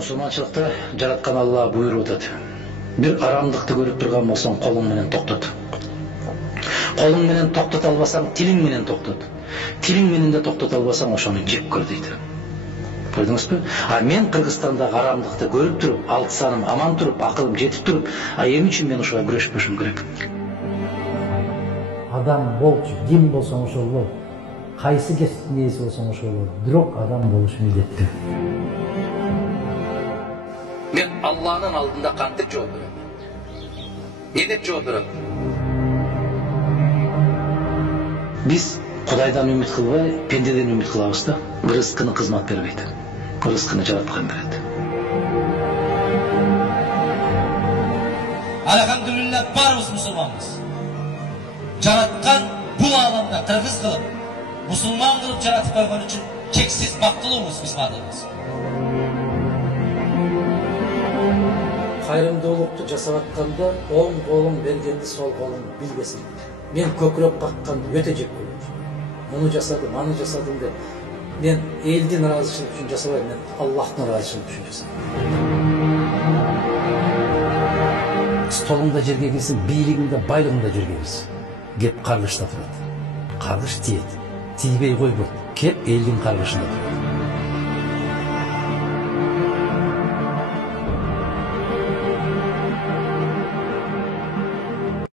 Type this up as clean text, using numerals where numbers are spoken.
Musulmançılıkta жараткан Алла буйруп атат. Бир арамдыкты көрүп турган болсоң, колуң менен токтот. Колуң менен токтото албасаң, тилиң менен токтот. Тилиң менен де токтото албасаң, ошону жеп көр дейт. Көрдүңүзбү? Мен Кыргызстандагы арамдыкты көрүп туруп, алты саным аман туруп, акылым жетип туруп, эмне үчүн мен ошого күрөшпөшүм керек? Адам болчу, ким болсоң ошол бол. Кайсы кесиптин ээси болсоң ошол бол. Бирок адам болуш милдеттүү. Мен Алланын алдында кантип жооп берем? Не деп жооп берем? Биз Кудайдан үмүт кылбай, пендеден үмүт кылабыз да. Рызкыны кызмат бербейт. Рызкыны жараткан берет. Elhamdülillah barımız Müslümanız. Жараткан бұл аламда кыргыз кылып, мусулман кылып жаратып койгон үчүн чексиз бактылуубуз биз баардыгыбыз. Кайрымдуулукту жасап атканда оң колуң бергенди сол колуң билбесин. Мен көкүрөк какканды өтө жек көрөм. Муну жасадым, аны жасадым деп. Мен элдин ыраазычылыгы үчүн жасабайм, мен Аллахтын ыраазычылыгы үчүн жасайм. Столуңда жерге кирсин, бийлигиңде, байлыгыңда жерге кирсин. Кеп каргышта турат. Каргыш тиет. Тийбей койбойт. Кеп элдин каргышында турат.